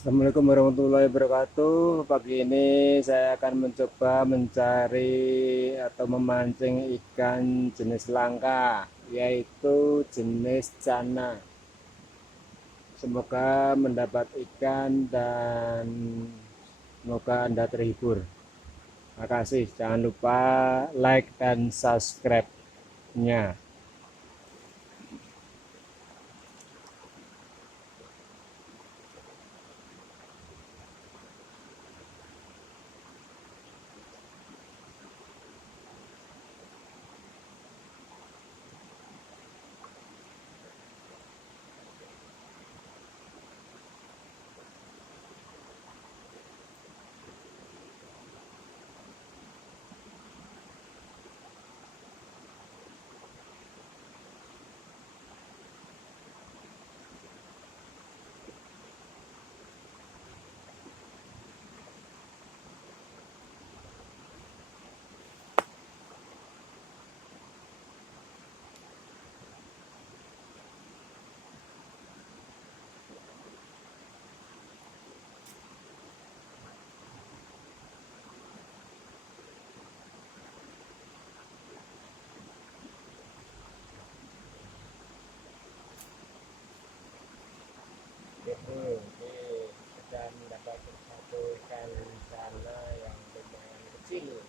Assalamualaikum warahmatullahi wabarakatuh. Pagi ini saya akan mencoba mencari atau memancing ikan jenis langka, yaitu jenis cana. Semoga mendapat ikan dan semoga Anda terhibur. Terima kasih. Jangan lupa like dan subscribe-nya. Ini sudah mendapatkan satu ikan cana yang lumayan kecil.